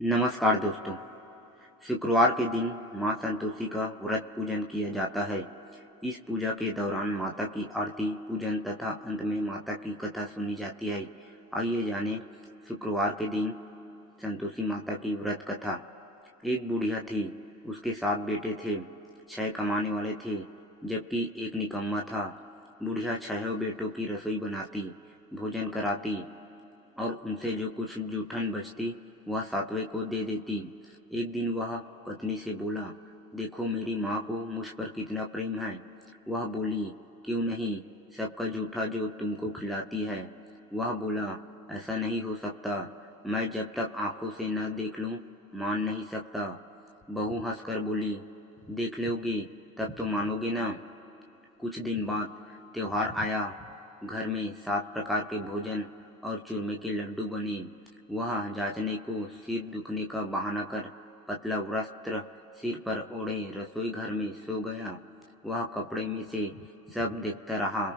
नमस्कार दोस्तों। शुक्रवार के दिन माँ संतोषी का व्रत पूजन किया जाता है। इस पूजा के दौरान माता की आरती पूजन तथा अंत में माता की कथा सुनी जाती है। आइए जानें शुक्रवार के दिन संतोषी माता की व्रत कथा। एक बुढ़िया थी, उसके 7 बेटे थे। 6 कमाने वाले थे जबकि एक निकम्मा था। बुढ़िया 6 बेटों की रसोई बनाती, भोजन कराती और उनसे जो कुछ जूठन बचती वह 7वें को दे देती। एक दिन वह पत्नी से बोला, देखो मेरी माँ को मुझ पर कितना प्रेम है। वह बोली, क्यों नहीं, सबका जूठा जो तुमको खिलाती है। वह बोला, ऐसा नहीं हो सकता, मैं जब तक आंखों से न देख लूँ मान नहीं सकता। बहू हंसकर बोली, देख लोगे तब तो मानोगे ना। कुछ दिन बाद त्योहार आया। घर में 7 प्रकार के भोजन और चूरमे के लड्डू बने। वह जांचने को सिर दुखने का बहाना कर पतला वस्त्र सिर पर ओढ़े रसोई घर में सो गया। वह कपड़े में से सब देखता रहा।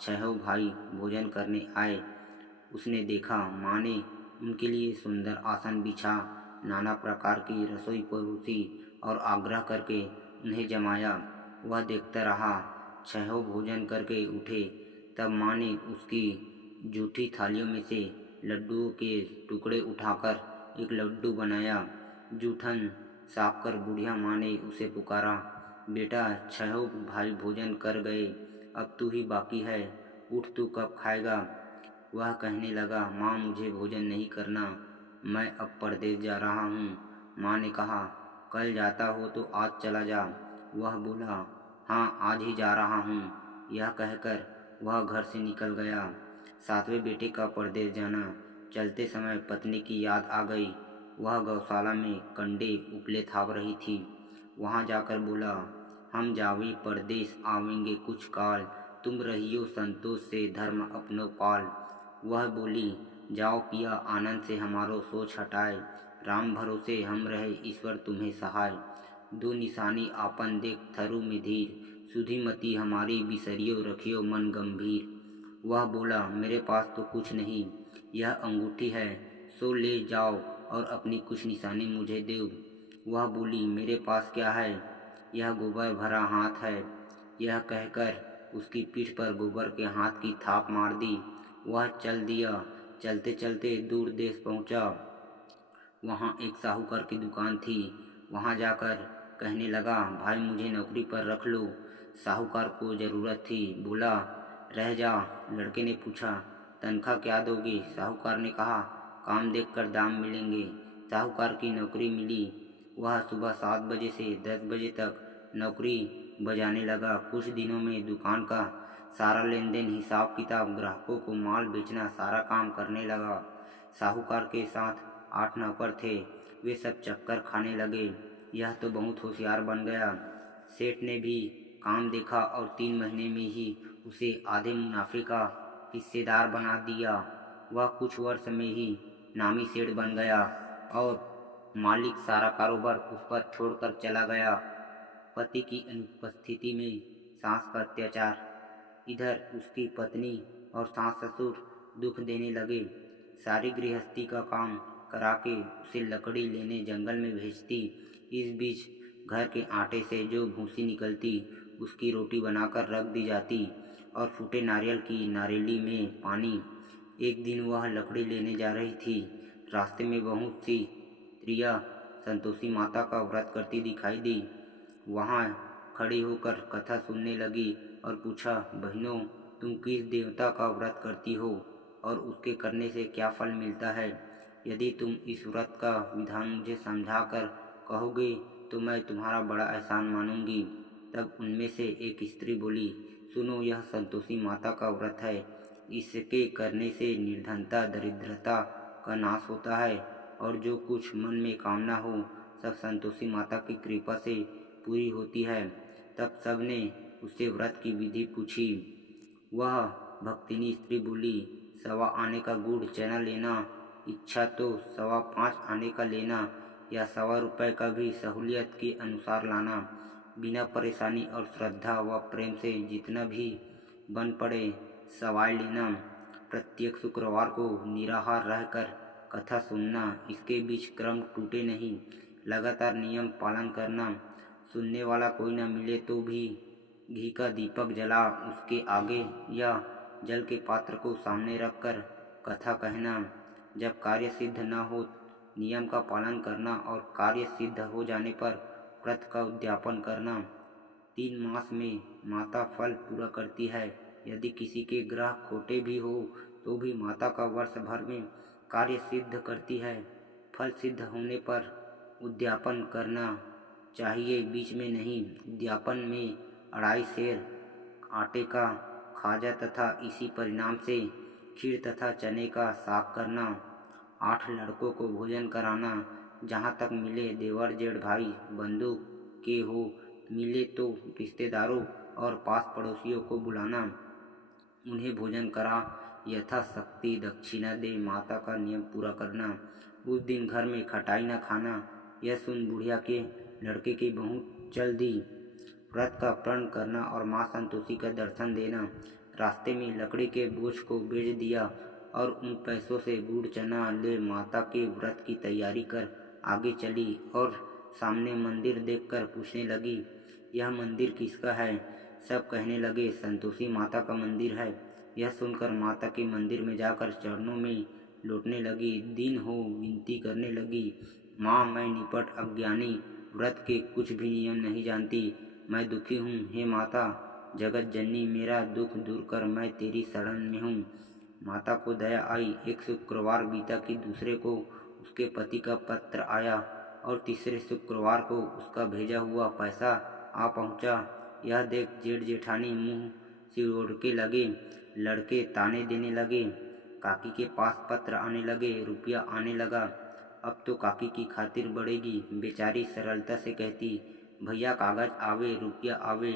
6 भाई भोजन करने आए। उसने देखा माँ ने उनके लिए सुंदर आसन बिछा, नाना प्रकार की रसोई परोसी और आग्रह करके उन्हें जमाया। वह देखता रहा। 6 भोजन करके उठे तब माँ ने उसकी जूठी थालियों में से लड्डुओं के टुकड़े उठाकर एक लड्डू बनाया। जूठन साफ कर बुढ़िया माँ ने उसे पुकारा, बेटा 6 भाई भोजन कर गए, अब तू ही बाकी है, उठ तू कब खाएगा। वह कहने लगा, माँ मुझे भोजन नहीं करना, मैं अब परदेश जा रहा हूँ। माँ ने कहा, कल जाता हो तो आज चला जा। वह बोला, हाँ आज ही जा रहा हूँ। यह कहकर वह घर से निकल गया। 7वें बेटे का परदेश जाना। चलते समय पत्नी की याद आ गई। वह गौशाला में कंडे उपले थाप रही थी। वहाँ जाकर बोला, हम जावी परदेश आवेंगे कुछ काल, तुम रहियो संतोष से धर्म अपनो पाल। वह बोली, जाओ पिया आनंद से हमारो सोच हटाए, राम भरोसे हम रहे ईश्वर तुम्हें सहाय। दो निशानी आपन देख थरु में धीर, सुधीमती हमारी बिसरियो रखियो मन गंभीर। वह बोला, मेरे पास तो कुछ नहीं, यह अंगूठी है, सो ले जाओ और अपनी कुछ निशानी मुझे दो। वह बोली, मेरे पास क्या है, यह गोबर भरा हाथ है। यह कहकर उसकी पीठ पर गोबर के हाथ की थाप मार दी। वह चल दिया। चलते चलते दूर देश पहुंचा। वहाँ एक साहूकार की दुकान थी। वहाँ जाकर कहने लगा, भाई मुझे नौकरी पर रख लो। साहूकार को ज़रूरत थी। बोला, रह जा। लड़के ने पूछा, तनख्वाह क्या दोगे। साहूकार ने कहा, काम देखकर दाम मिलेंगे। साहूकार की नौकरी मिली। वह सुबह 7 बजे से 10 बजे तक नौकरी बजाने लगा। कुछ दिनों में दुकान का सारा लेन देन, हिसाब किताब, ग्राहकों को माल बेचना, सारा काम करने लगा। साहूकार के साथ 8 नौकर थे। वे सब चक्कर खाने लगे। यह तो बहुत होशियार बन गया। सेठ ने भी काम देखा और 3 महीने में ही उसे आधे मुनाफे का हिस्सेदार बना दिया। वह कुछ वर्ष में ही नामी सेठ बन गया और मालिक सारा कारोबार उस पर छोड़कर चला गया। पति की अनुपस्थिति में सास का अत्याचार। इधर उसकी पत्नी और सास ससुर दुख देने लगे। सारी गृहस्थी का काम करा के उसे लकड़ी लेने जंगल में भेजती। इस बीच घर के आटे से जो भूसी निकलती उसकी रोटी बनाकर रख दी जाती और फूटे नारियल की नारियली में पानी। एक दिन वह लकड़ी लेने जा रही थी। रास्ते में बहुत सी स्त्रियाँ संतोषी माता का व्रत करती दिखाई दी। वहाँ खड़ी होकर कथा सुनने लगी और पूछा, बहनों तुम किस देवता का व्रत करती हो और उसके करने से क्या फल मिलता है। यदि तुम इस व्रत का विधान मुझे समझा कर कहोगे तो मैं तुम्हारा बड़ा एहसान मानूंगी। तब उनमें से एक स्त्री बोली, सुनो यह संतोषी माता का व्रत है। इसके करने से निर्धनता दरिद्रता का नाश होता है और जो कुछ मन में कामना हो सब संतोषी माता की कृपा से पूरी होती है। तब सबने उससे व्रत की विधि पूछी। वह भक्तिनी स्त्री बोली, 1.25 आने का गुड़ चना लेना, इच्छा तो 5.25 आने का लेना या 1.25 का भी सहूलियत के अनुसार लाना। बिना परेशानी और श्रद्धा व प्रेम से जितना भी बन पड़े सवाई लेना। प्रत्येक शुक्रवार को निराहार रहकर कथा सुनना, इसके बीच क्रम टूटे नहीं, लगातार नियम पालन करना, सुनने वाला कोई न मिले तो भी घी का दीपक जला उसके आगे या जल के पात्र को सामने रखकर कथा कहना, जब कार्य सिद्ध न हो नियम का पालन करना और कार्य सिद्ध हो जाने पर व्रत का उद्यापन करना। 3 मास में माता फल पूरा करती है। यदि किसी के ग्रह खोटे भी हो तो भी माता का वर्ष भर में कार्य सिद्ध करती है। फल सिद्ध होने पर उद्यापन करना चाहिए, बीच में नहीं। उद्यापन में 2.5 सेर आटे का खाजा तथा इसी परिणाम से खीर तथा चने का साग करना। 8 लड़कों को भोजन कराना, जहाँ तक मिले देवर जेठ भाई बंधु के हो, मिले तो रिश्तेदारों और पास पड़ोसियों को बुलाना, उन्हें भोजन करा यथाशक्ति दक्षिणा दे माता का नियम पूरा करना। उस दिन घर में खटाई न खाना। यह सुन बुढ़िया के लड़के की बहू चल दी। व्रत का प्रण करना और माँ संतोषी का दर्शन देना। रास्ते में लकड़ी के बोझ को बेच दिया और उन पैसों से गुड़ चना ले माता के व्रत की तैयारी कर आगे चली और सामने मंदिर देखकर पूछने लगी, यह मंदिर किसका है? सब कहने लगे, संतोषी माता का मंदिर है। यह सुनकर माता के मंदिर में जाकर चरणों में लौटने लगी। दिन हो विनती करने लगी, माँ मैं निपट अज्ञानी, व्रत के कुछ भी नियम नहीं जानती, मैं दुखी हूँ। हे माता जगत जननी, मेरा दुख दूर कर, मैं तेरी शरण में हूँ। माता को दया आई। एक शुक्रवार बीता कि दूसरे को उसके पति का पत्र आया और तीसरे शुक्रवार को उसका भेजा हुआ पैसा आ पहुँचा। यह देख जेठ जेठानी मुँह सिरोड़के लगे। लड़के ताने देने लगे। काकी के पास पत्र आने लगे, रुपया आने लगा। अब तो काकी की खातिर बढ़ेगी। बेचारी सरलता से कहती, भैया कागज आवे रुपया आवे,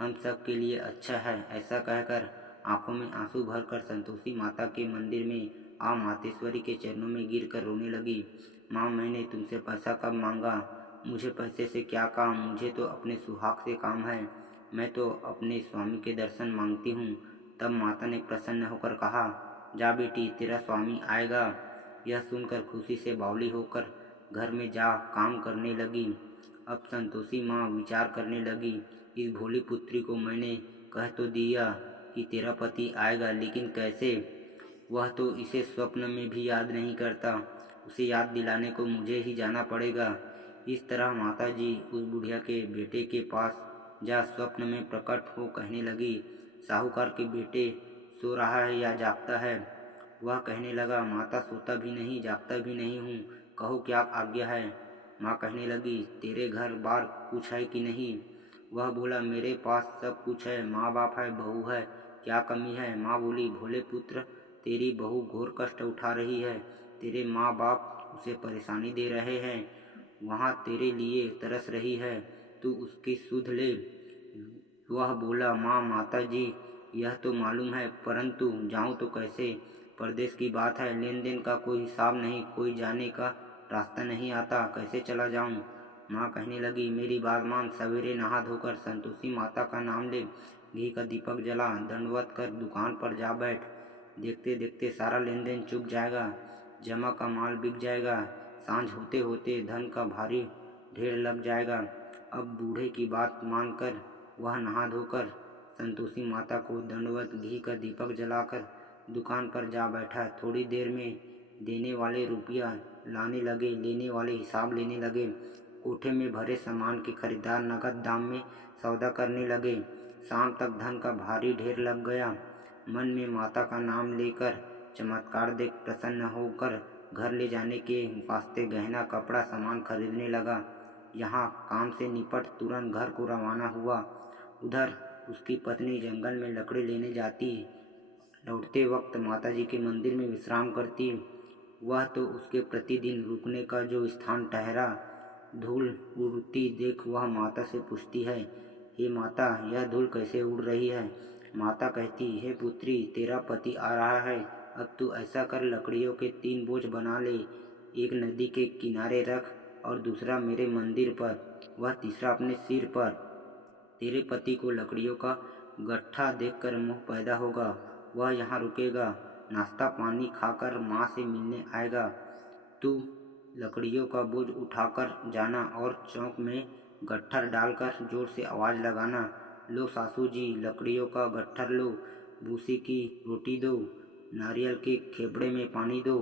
हम सब के लिए अच्छा है। ऐसा कहकर आंखों में आंसू भरकर संतोषी माता के मंदिर में आ मातेश्वरी के चरणों में गिरकर रोने लगी। माँ मैंने तुमसे पैसा कब मांगा? मुझे पैसे से क्या काम? मुझे तो अपने सुहाग से काम है। मैं तो अपने स्वामी के दर्शन मांगती हूँ। तब माता ने प्रसन्न होकर कहा, जा बेटी तेरा स्वामी आएगा। यह सुनकर खुशी से बावली होकर घर में जा काम करने लगी। अब संतोषी माँ विचार करने लगी, इस भोली पुत्री को मैंने कह तो दिया कि तेरा पति आएगा, लेकिन कैसे? वह तो इसे स्वप्न में भी याद नहीं करता। उसे याद दिलाने को मुझे ही जाना पड़ेगा। इस तरह माताजी उस बुढ़िया के बेटे के पास जा स्वप्न में प्रकट हो कहने लगी, साहूकार के बेटे सो रहा है या जागता है? वह कहने लगा, माता सोता भी नहीं जागता भी नहीं हूँ, कहो क्या आज्ञा है? माँ कहने लगी, तेरे घर बार कुछ है कि नहीं? वह बोला, मेरे पास सब कुछ है, माँ बाप है, बहू है, क्या कमी है? माँ बोली, भोले पुत्र तेरी बहू घोर कष्ट उठा रही है, तेरे माँ बाप उसे परेशानी दे रहे हैं, वहाँ तेरे लिए तरस रही है, तू उसकी सुध ले। वह बोला, माँ माता जी यह तो मालूम है, परंतु जाऊँ तो कैसे? परदेश की बात है, लेन देन का कोई हिसाब नहीं, कोई जाने का रास्ता नहीं आता, कैसे चला जाऊँ? माँ कहने लगी, मेरी बात मान, सवेरे नहा धोकर संतोषी माता का नाम ले, घी का दीपक जला, दंडवत कर दुकान पर जा बैठ। देखते देखते सारा लेन देन चुक जाएगा, जमा का माल बिक जाएगा, सांझ होते होते धन का भारी ढेर लग जाएगा। अब बूढ़े की बात मानकर वह नहा धोकर संतोषी माता को दंडवत घी का दीपक जलाकर दुकान पर जा बैठा। थोड़ी देर में देने वाले रुपया लाने लगे, लेने वाले हिसाब लेने लगे। कोठे में भरे सामान के खरीदार नगद दाम में सौदा करने लगे। शाम तक धन का भारी ढेर लग गया। मन में माता का नाम लेकर चमत्कार देख प्रसन्न होकर घर ले जाने के वास्ते गहना कपड़ा सामान खरीदने लगा। यहाँ काम से निपट तुरंत घर को रवाना हुआ। उधर उसकी पत्नी जंगल में लकड़ी लेने जाती, लौटते वक्त माताजी के मंदिर में विश्राम करती। वह तो उसके प्रतिदिन रुकने का जो स्थान ठहरा। धूल उड़ती देख वह माता से पूछती है, हे माता यह धूल कैसे उड़ रही है? माता कहती, हे पुत्री तेरा पति आ रहा है, अब तू ऐसा कर लकड़ियों के 3 बोझ बना ले, एक नदी के किनारे रख और दूसरा मेरे मंदिर पर, वह तीसरा अपने सिर पर। तेरे पति को लकड़ियों का गट्ठा देखकर मोह पैदा होगा, वह यहाँ रुकेगा, नाश्ता पानी खाकर माँ से मिलने आएगा। तू लकड़ियों का बोझ उठाकर जाना और चौक में गट्ठर डालकर जोर से आवाज़ लगाना, लो सासू जी लकड़ियों का गट्ठर लो, भूसी की रोटी दो, नारियल के खेपड़े में पानी दो,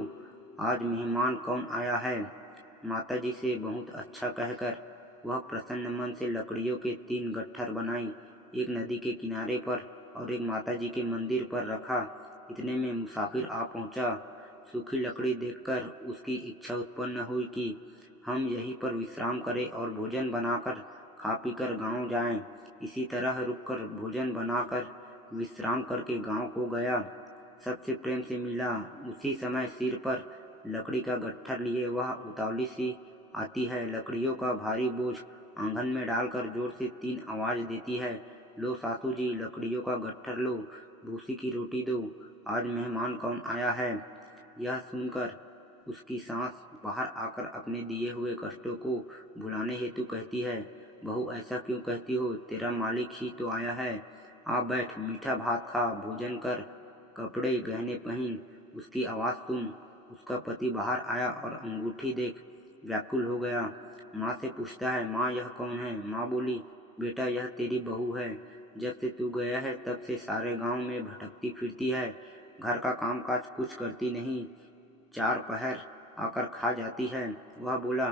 आज मेहमान कौन आया है। माताजी से बहुत अच्छा कहकर वह प्रसन्न मन से लकड़ियों के 3 गट्ठर बनाई, एक नदी के किनारे पर और एक माताजी के मंदिर पर रखा। इतने में मुसाफिर आ पहुंचा। सूखी लकड़ी देखकर उसकी इच्छा उत्पन्न हुई कि हम यहीं पर विश्राम करें और भोजन बनाकर खा पीकर गांव जाएं। इसी तरह रुककर भोजन बनाकर विश्राम करके गांव को गया। सबसे प्रेम से मिला। उसी समय सिर पर लकड़ी का गट्ठर लिए वह उतावली सी आती है, लकड़ियों का भारी बोझ आंगन में डालकर जोर से 3 आवाज़ देती है, लो सासू जी लकड़ियों का गट्ठर लो, भूसी की रोटी दो, आज मेहमान कौन आया है। यह सुनकर उसकी सास बाहर आकर अपने दिए हुए कष्टों को भुलाने हेतु कहती है, बहू ऐसा क्यों कहती हो, तेरा मालिक ही तो आया है। आ बैठ, मीठा भात खा, भोजन कर, कपड़े गहने पहन। उसकी आवाज़ सुन उसका पति बाहर आया और अंगूठी देख व्याकुल हो गया। माँ से पूछता है, माँ यह कौन है। माँ बोली, बेटा यह तेरी बहू है। जब से तू गया है तब से सारे गांव में भटकती फिरती है, घर का काम काज कुछ करती नहीं, 4 पहर आकर खा जाती है। वह बोला,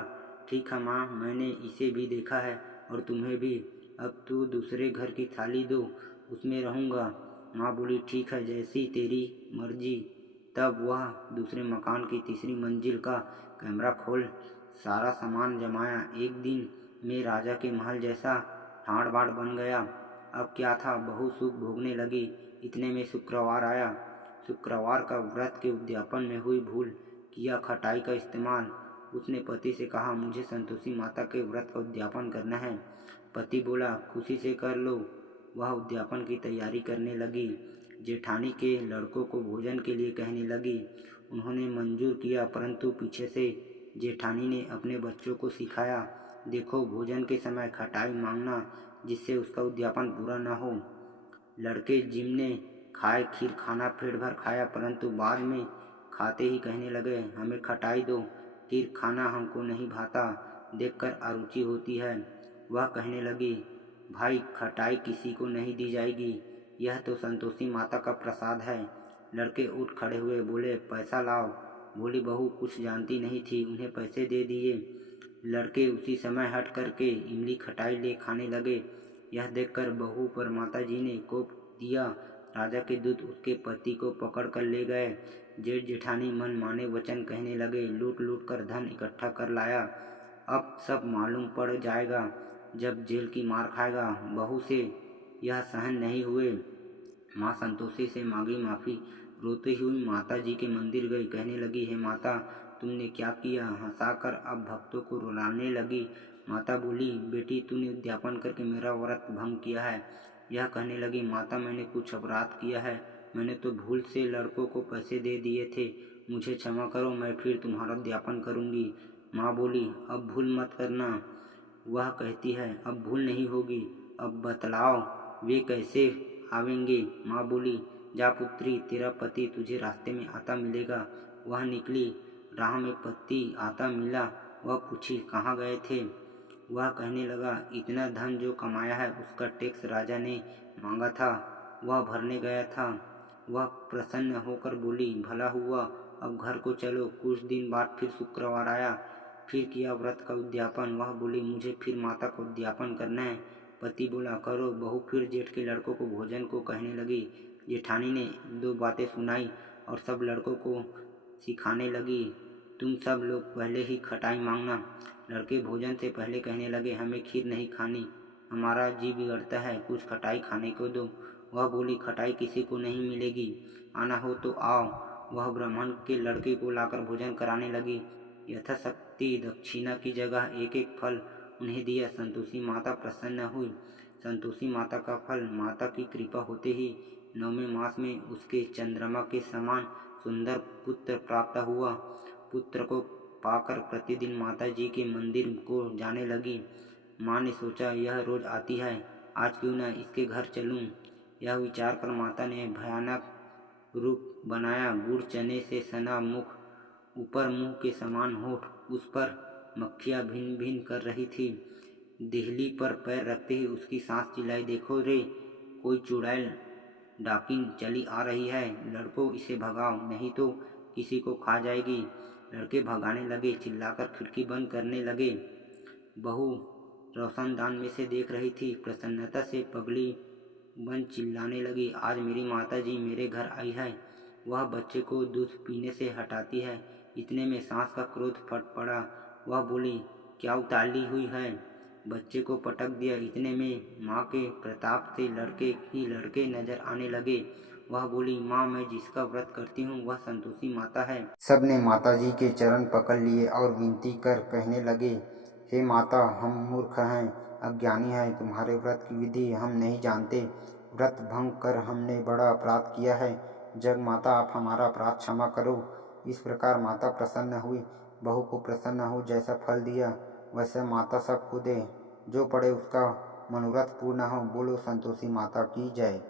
ठीक है माँ, मैंने इसे भी देखा है और तुम्हें भी। अब तू दूसरे घर की थाली दो, उसमें रहूँगा। माँ बोली, ठीक है, जैसी तेरी मर्जी। तब वह दूसरे मकान की तीसरी मंजिल का कमरा खोल सारा सामान जमाया। एक दिन में राजा के महल जैसा ठाड़ बाड़ बन गया। अब क्या था, बहू सुख भोगने लगी। इतने में शुक्रवार आया। शुक्रवार का व्रत के उद्यापन में हुई भूल किया खटाई का इस्तेमाल। उसने पति से कहा, मुझे संतोषी माता के व्रत का उद्यापन करना है। पति बोला, खुशी से कर लो। वह उद्यापन की तैयारी करने लगी। जेठानी के लड़कों को भोजन के लिए कहने लगी। उन्होंने मंजूर किया, परंतु पीछे से जेठानी ने अपने बच्चों को सिखाया, देखो भोजन के समय खटाई मांगना, जिससे उसका उद्यापन पूरा न हो। लड़के जिमने खाए खीर खाना पेट भर खाया, परंतु बाद में खाते ही कहने लगे, हमें खटाई दो, खीर खाना हमको नहीं भाता, देखकर अरुचि होती है। वह कहने लगी, भाई खटाई किसी को नहीं दी जाएगी, यह तो संतोषी माता का प्रसाद है। लड़के उठ खड़े हुए, बोले, पैसा लाओ। बोली बहू कुछ जानती नहीं थी, उन्हें पैसे दे दिए। लड़के उसी समय हट करके इमली खटाई ले खाने लगे। यह देखकर बहू पर माताजी ने कोप दिया। राजा के दूत उसके पति को पकड़ कर ले गए। जेठ जेठानी मन माने वचन कहने लगे, लूट लूट कर धन इकट्ठा कर लाया, अब सब मालूम पड़ जाएगा, जब जेल की मार खाएगा। बहू से यह सहन नहीं हुए। माँ संतोषी से मांगी माफ़ी। रोती हुई माता जी के मंदिर गई, कहने लगी, हे माता तुमने क्या किया। हंसाकर अब भक्तों को रुलाने लगी। माता बोली, बेटी तूने उद्यापन करके मेरा व्रत भंग किया है। यह कहने लगी, माता मैंने कुछ अपराध किया है, मैंने तो भूल से लड़कों को पैसे दे दिए थे, मुझे क्षमा करो, मैं फिर तुम्हारा उद्यापन करूँगी। माँ बोली, अब भूल मत करना। वह कहती है, अब भूल नहीं होगी, अब बतलाओ वे कैसे आवेंगे। माँ बोली, जा पुत्री, तेरा पति तुझे रास्ते में आता मिलेगा। वह निकली, राह में पति आता मिला। वह पूछी, कहाँ गए थे। वह कहने लगा, इतना धन जो कमाया है उसका टैक्स राजा ने मांगा था, वह भरने गया था। वह प्रसन्न होकर बोली, भला हुआ, अब घर को चलो। कुछ दिन बाद फिर शुक्रवार आया, फिर किया व्रत का उद्यापन। वह बोली, मुझे फिर माता का उद्यापन करना है। पति बोला, करो। बहू फिर जेठ के लड़कों को भोजन को कहने लगी। जेठानी ने 2 बातें सुनाई और सब लड़कों को सिखाने लगी, तुम सब लोग पहले ही खटाई मांगना। लड़के भोजन से पहले कहने लगे, हमें खीर नहीं खानी, हमारा जी बिगड़ता है, कुछ खटाई खाने को दो। वह बोली, खटाई किसी को नहीं मिलेगी, आना हो तो आओ। वह ब्राह्मण के लड़के को लाकर भोजन कराने लगी। यथाशक्ति दक्षिणा की जगह एक एक फल उन्हें दिया। संतोषी माता प्रसन्न हुई। संतोषी माता का फल माता की कृपा होते ही 9वें मास में उसके चंद्रमा के समान सुंदर पुत्र प्राप्त हुआ। पुत्र को पाकर प्रतिदिन माता जी के मंदिर को जाने लगी। माँ ने सोचा, यह रोज आती है, आज क्यों न इसके घर चलूं। यह विचार कर माता ने भयानक रूप बनाया। गुड़ चने से सना मुख ऊपर मुंह के समान होठ, उस पर मक्खियाँ भिन भिन कर रही थी। देहली पर पैर रखते ही उसकी सास चिल्लाई, देखो रे, कोई चुड़ैल डाकिन चली आ रही है, लड़कों इसे भगाओ, नहीं तो किसी को खा जाएगी। लड़के भगाने लगे, चिल्लाकर खिड़की बंद करने लगे। बहू रोशनदान में से देख रही थी। प्रसन्नता से पगली बन चिल्लाने लगी, आज मेरी माता जी मेरे घर आई है। वह बच्चे को दूध पीने से हटाती है। इतने में सास का क्रोध फट पड़ा। वह बोली, क्या उतावली हुई है? बच्चे को पटक दिया। इतने में माँ के प्रताप से लड़के ही लड़के नजर आने लगे। वह बोली, माँ, मैं जिसका व्रत करती हूँ वह संतोषी माता है। सबने माता जी के चरण पकड़ लिए और विनती कर कहने लगे, हे माता, हम मूर्ख हैं, अज्ञानी हैं, तुम्हारे व्रत की विधि हम नहीं जानते। व्रत भंग कर हमने बड़ा अपराध किया है। जग माता, आप हमारा अपराध क्षमा करो। इस प्रकार माता प्रसन्न हुई। बहू को प्रसन्न हो जैसा फल दिया वैसा माता सबको दे। जो पड़े उसका मनोरथ पूर्ण हो। बोलो संतोषी माता की जय।